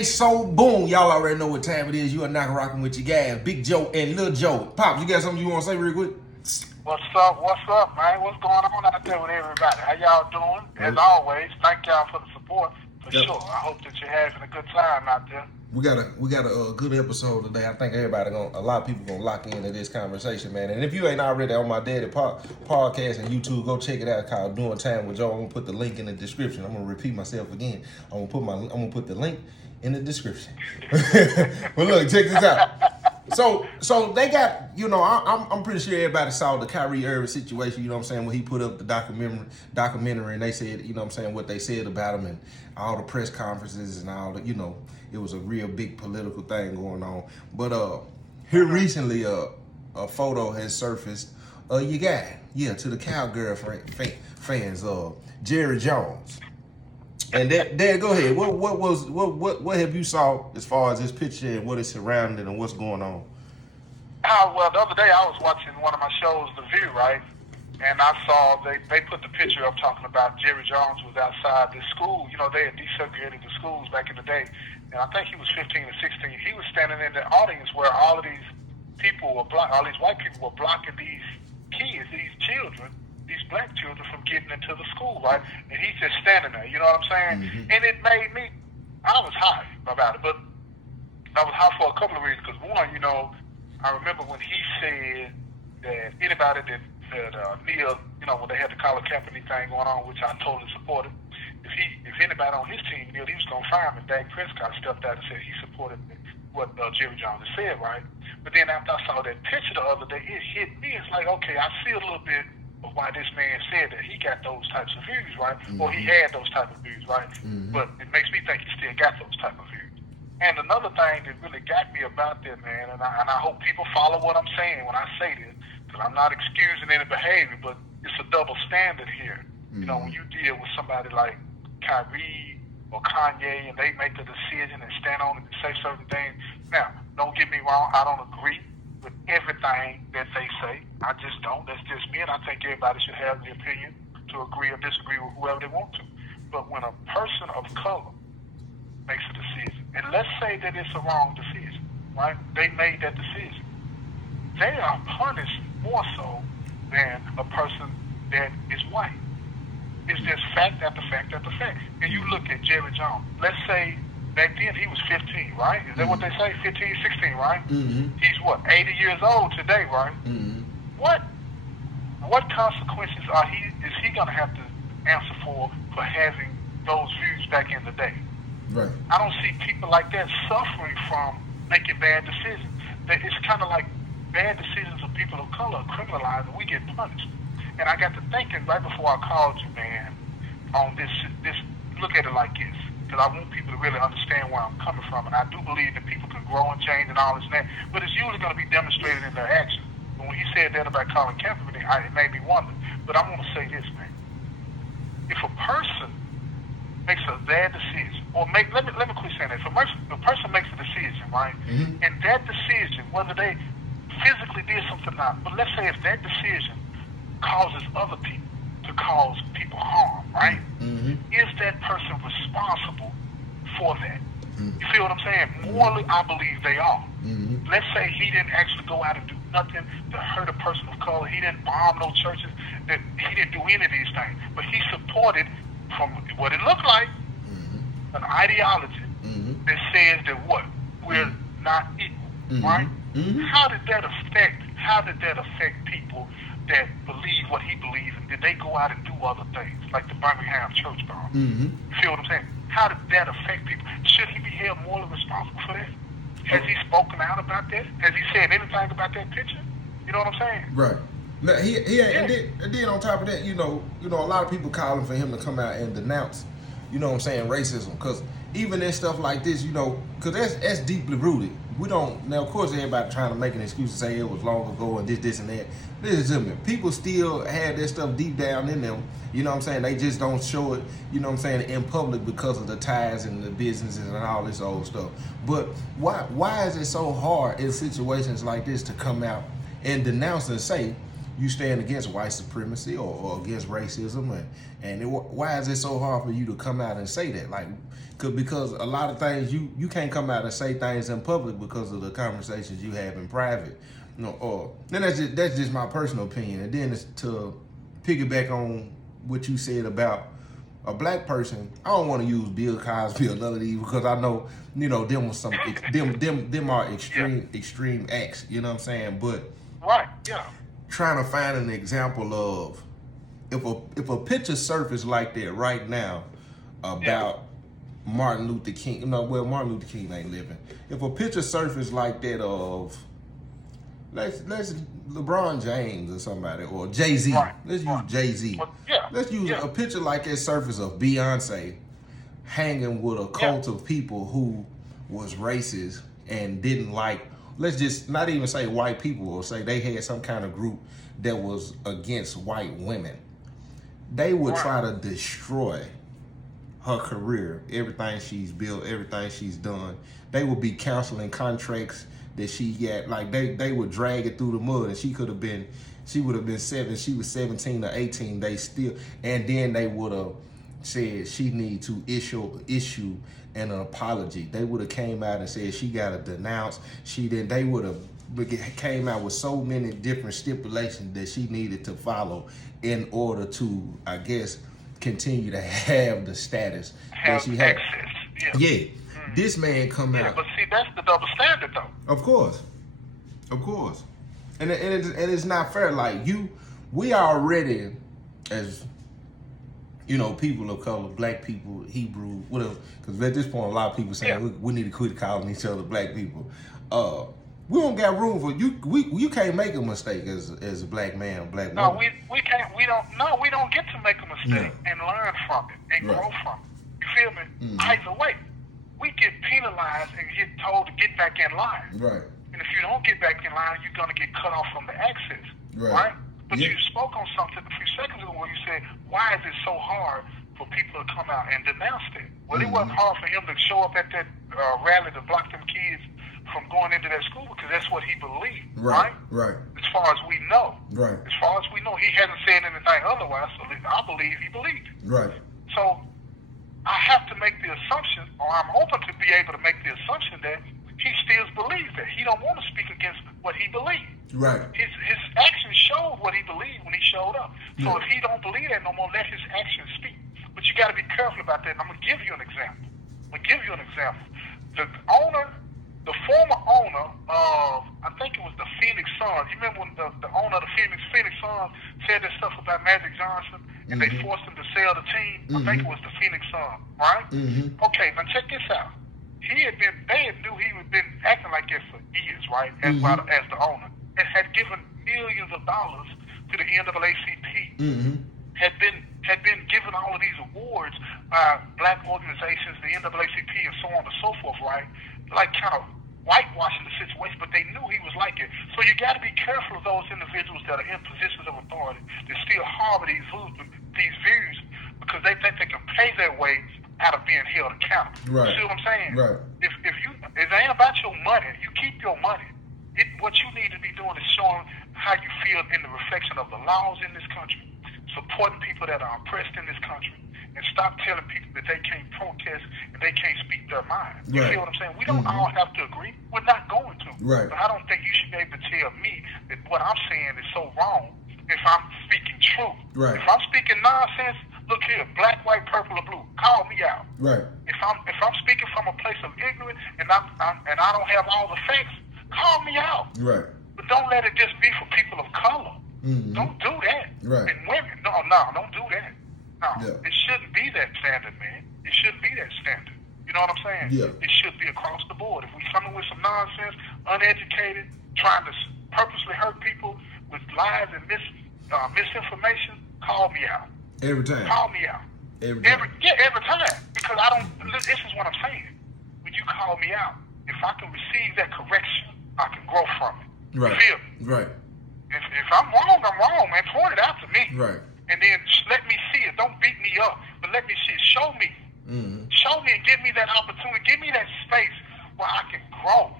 Okay, so boom, y'all already know what time it is. You are not rocking with your guys, Big Joe and Lil Joe. Pops, you got something you want to say real quick? What's up? What's up, man? What's going on out there with everybody? How y'all doing? As always, thank y'all for the support, for sure. I hope that you're having a good time out there. We got a good episode today. I think a lot of people gonna lock into this conversation, man. And if you ain't already on my Daddy podcast and YouTube, go check it out. Called Doing Time with Joe. I'm gonna put the link in the description. I'm gonna repeat myself again. I'm gonna put the link in the description. But look, check this out. So they got, I'm pretty sure everybody saw the Kyrie Irving situation, you know what I'm saying, when he put up the documentary and they said, you know what I'm saying, what they said about him and all the press conferences and all the, it was a real big political thing going on. But here recently, a photo has surfaced of your guy, to the Cowgirl fans, Jerry Jones. And Dad, go ahead. What have you saw as far as this picture and what is surrounding and what's going on? Well, the other day I was watching one of my shows, The View, right? And I saw they put the picture up talking about Jerry Jones was outside the school. They had desegregated the schools back in the day. And I think he was 15 or 16. He was standing in the audience where all of these people were all these white people were blocking these kids, these children, these black children from getting into the school, right? And he's just standing there, you know what I'm saying? Mm-hmm. And it made me, I was high about it, but I was high for a couple of reasons. Because one, I remember when he said that anybody that Neil, when they had the Colin Kaepernick thing going on, which I totally supported, if anybody on his team knew, he was going to fire him. And Dak Prescott stepped out and said he supported what Jerry Jones had said, right? But then after I saw that picture the other day, it hit me. It's like, okay, I see a little bit of why this man said that he got those types of views, right? Mm-hmm. Or he had those type of views, right? Mm-hmm. But it makes me think he still got those type of views. And another thing that really got me about that, man, and I hope people follow what I'm saying when I say this, because I'm not excusing any behavior, but it's a double standard here. Mm-hmm. When you deal with somebody like Kyrie or Kanye and they make the decision and stand on it and say certain things. Now, don't get me wrong, I don't agree with everything that they say. I just don't. That's just me, and I think everybody should have the opinion to agree or disagree with whoever they want to. But when a person of color makes a decision, and let's say that it's a wrong decision, right? They made that decision. They are punished more so than a person that is white. It's just fact after fact after fact. And you look at Jerry Jones. Let's say back then he was 15, right? Is that what they say? 15, 16, right? Mm-hmm. He's 80 years old today, right? Mm-hmm. What consequences is he going to have to answer for having those views back in the day? Right. I don't see people like that suffering from making bad decisions. It's kind of like bad decisions of people of color are criminalized and we get punished. And I got to thinking right before I called you, man, on this look at it like this, because I want people to really understand where I'm coming from. And I do believe that people can grow and change and all this and that, but it's usually going to be demonstrated in their action. But when he said that about Colin Kaepernick, it made me wonder. But I want to say this, man. If a person makes a bad decision, or let me quit saying that. If a person makes a decision, right, mm-hmm. and that decision, whether they physically did something or not, but let's say if that decision causes other people to cause people harm, right? Mm-hmm. Is that person responsible for that? Mm-hmm. You feel what I'm saying? Morally, I believe they are. Mm-hmm. Let's say he didn't actually go out and do nothing to hurt a person of color. He didn't bomb no churches. That he didn't do any of these things. But he supported, from what it looked like, mm-hmm. an ideology mm-hmm. that says that we're mm-hmm. not equal, mm-hmm. right? Mm-hmm. How did that affect people that believe what he believes, and did they go out and do other things, like the Birmingham church bomb? Mm-hmm. You feel what I'm saying? How did that affect people? Should he be held morally responsible for that? Has he spoken out about that? Has he said anything about that picture? You know what I'm saying? Right. Now, and then on top of that, a lot of people calling for him to come out and denounce, racism, because even in stuff like this, because that's deeply rooted. We don't, now of course everybody trying to make an excuse to say it was long ago and this and that. Listen to me, people still have that stuff deep down in them, they just don't show it, in public because of the ties and the businesses and all this old stuff. But why is it so hard in situations like this to come out and denounce and say, you stand against white supremacy or against racism, why is it so hard for you to come out and say that? Like, because a lot of things you can't come out and say things in public because of the conversations you have in private. Or then that's just my personal opinion. And then it's to piggyback on what you said about a black person. I don't want to use Bill Cosby or none of these because I know them was some them are extreme acts. You know what I'm saying? But right, yeah. Trying to find an example of if a picture surfaced like that right now about Martin Luther King. Martin Luther King ain't living. If a picture surfaced like that of let's LeBron James or somebody or Jay-Z. Right. Let's use Jay-Z. Well, Let's use a picture like that surface of Beyonce hanging with a cult of people who was racist and didn't like, let's just not even say white people, or say they had some kind of group that was against white women. They would try to destroy her career, everything she's built, everything she's done. They would be canceling contracts that she got. Like they would drag it through the mud, and she would have been she was 17 or 18, and then they would have said she need to issue an apology. They would have came out and said she got to denounce. They would have came out with so many different stipulations that she needed to follow in order to, I guess, continue to have the status that she had. Access. Yeah. This man come out. But see, that's the double standard, though. Of course. And it's not fair. Like we already, as people of color, black people, Hebrew, whatever. Because at this point, a lot of people saying we need to quit calling each other black people. We don't got room for you. You can't make a mistake as a black man, black woman. No, we can't. We don't get to make a mistake and learn from it and grow from it. You feel me? Either way, we get penalized and get told to get back in line. Right. And if you don't get back in line, you're gonna get cut off from the access. Right. But you spoke on something a few seconds ago where you said, "Why is it so hard for people to come out and denounce it?" Well, it wasn't hard for him to show up at that rally to block them kids from going into that school because that's what he believed. Right. As far as we know. Right. As far as we know, he hasn't said anything otherwise. So I believe he believed it. Right. So I have to make the assumption, or I'm open to be able to make the assumption that he still believes that. He don't want to speak against what he believed. Right. His actions showed what he believed when he showed up. So if he don't believe that no more, let his actions speak. But you got to be careful about that. And I'm going to give you an example. The former owner of, I think it was the Phoenix Suns. You remember when the owner of the Phoenix Suns said that stuff about Magic Johnson and they forced him to sell the team? I think it was the Phoenix Suns, right? Okay, now check this out. They knew he had been acting like this for years, right? As the owner. And had given millions of dollars to the NAACP. Had been given all of these awards by black organizations, the NAACP, and so on and so forth, right? Like kind of whitewashing the situation, but they knew he was like it. So you got to be careful of those individuals that are in positions of authority that still harbor these views because they think they can pay their way out of being held accountable. Right. You see what I'm saying? Right. If it ain't about your money, you keep your money. What you need to be doing is showing how you feel in the reflection of the laws in this country, supporting people that are oppressed in this country, and stop telling people that they can't protest and they can't speak their mind. You feel what I'm saying? We don't all have to agree. We're not going to. Right. But I don't think you should be able to tell me that what I'm saying is so wrong if I'm speaking truth. Right. If I'm speaking nonsense, look here, black, white, purple, or blue, call me out. Right. If I'm speaking from a place of ignorance and I don't have all the facts, call me out. Right. But don't let it just be for people of color. Don't do that. Right. And women, no, don't do that. No, it shouldn't be that standard, man. It shouldn't be that standard. You know what I'm saying? Yeah. It should be across the board. If we coming with some nonsense, uneducated, trying to purposely hurt people with lies and misinformation, call me out. Every time. Call me out. Every time. Because this is what I'm saying. When you call me out, if I can receive that correction, I can grow from it. Right. You feel me? Right. If I'm wrong, I'm wrong, man. Point it out to me. Right. And then let me see it. Don't beat me up, but let me see it. Show me. Show me and give me that opportunity. Give me that space where I can grow.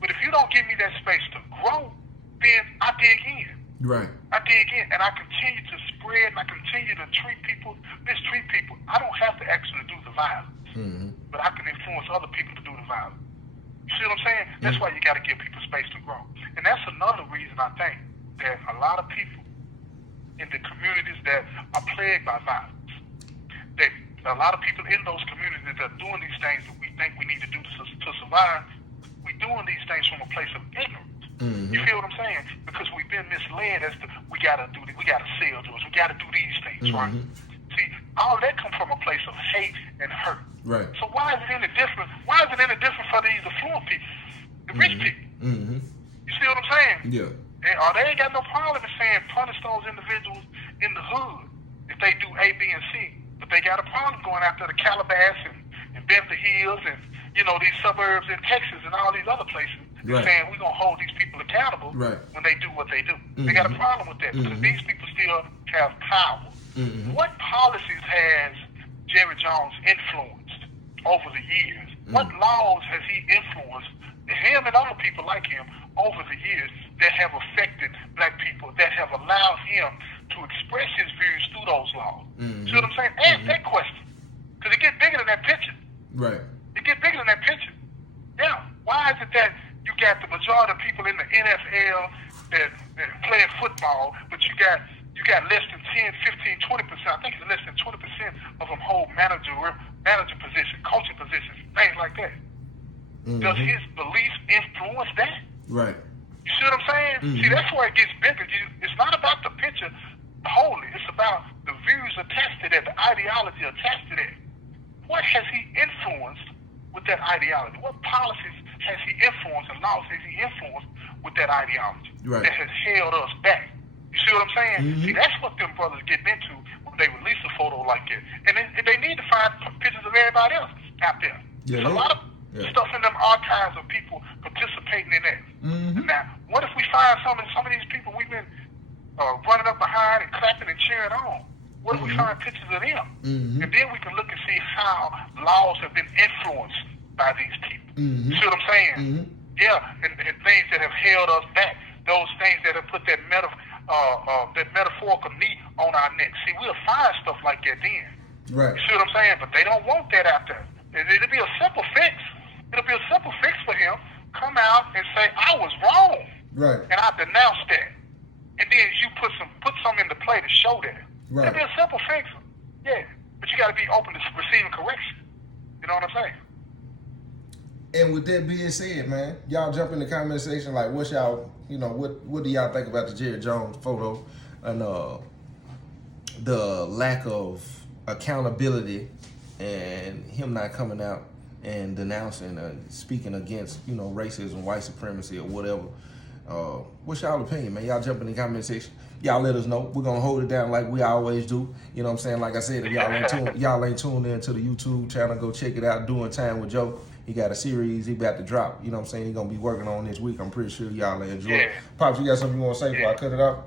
But if you don't give me that space to grow, then I dig in. Right. I dig in, and I continue to spread, and I continue to mistreat people. I don't have to actually do the violence, but I can influence other people to do the violence. You see what I'm saying? That's why you got to give people space to grow. And that's another reason I think that a lot of people in the communities that are plagued by violence, that a lot of people in those communities that are doing these things that we think we need to do to survive, we're doing these things from a place of ignorance. You feel what I'm saying? Because we've been misled as to we gotta sell drugs, we gotta do these things, right? See, all that comes from a place of hate and hurt. Right. So why is it any different? Why is it any different for these affluent people, the rich people? You see what I'm saying? Yeah. And they ain't got no problem in saying punish those individuals in the hood if they do A, B, and C. But they got a problem going after the Calabasas and Beverly Hills and these suburbs in Texas and all these other places. Right. Saying we're gonna hold these people accountable when they do what they do. They got a problem with that because these people still have power. What policies has Jerry Jones influenced over the years? What laws has he influenced, him and other people like him, over the years that have affected black people, that have allowed him to express his views through those laws? See what I'm saying? Ask that question, because it gets bigger than that picture. Right. It gets bigger than that picture. Yeah. Why is it that you got the majority of people in the NFL that play football, but you got less than 10, 15, 20%, I think it's less than 20% of them hold manager position, coaching positions, things like that. Does his beliefs influence that? Right. You see what I'm saying? See, that's where it gets bigger. It's not about the picture wholly. It's about the views attached to that, the ideology attached to that. What has he influenced with that ideology? What policies has he influenced and laws has he influenced with that ideology that has held us back? You see what I'm saying? See, that's what them brothers getting into when they release a photo like that. And they need to find pictures of everybody else out there. Yeah, There's a lot of stuff in them archives of people participating in that. Now, what if we find some of these people we've been running up behind and clapping and cheering on? What if we find pictures of them? And then we can look and see how laws have been influenced by these people. You see what I'm saying? Yeah, and things that have held us back, those things that have put that metaphorical knee on our neck. See, we'll find stuff like that then. Right. You see what I'm saying? But they don't want that out there. It'll be a simple fix. It'll be a simple fix for him. Come out and say, I was wrong. Right. And I denounce that. And then you put some into play to show that. Right. It'll be a simple fix. Yeah. But you got to be open to receiving correction. You know what I'm saying? And with that being said, man, y'all jump in the comment section like, what's y'all, what do y'all think about the Jerry Jones photo and the lack of accountability and him not coming out and denouncing and speaking against, racism, white supremacy or whatever. What's y'all opinion, man? Y'all jump in the comment section. Y'all let us know. We're gonna hold it down like we always do. You know what I'm saying? Like I said, if y'all ain't tuned in to the YouTube channel, go check it out. Doing Time with Joe. He got a series he about to drop. You know what I'm saying? He's gonna be working on this week. I'm pretty sure y'all will enjoy it. Pops, you got something you want to say before I cut it off?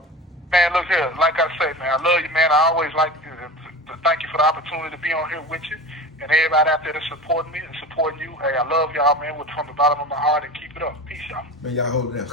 Man, look here. Like I say, man, I love you, man. I always like to thank you for the opportunity to be on here with you. And everybody out there that's supporting me and supporting you. Hey, I love y'all, man, from the bottom of my heart, and keep it up. Peace, y'all. Man, y'all hold it down.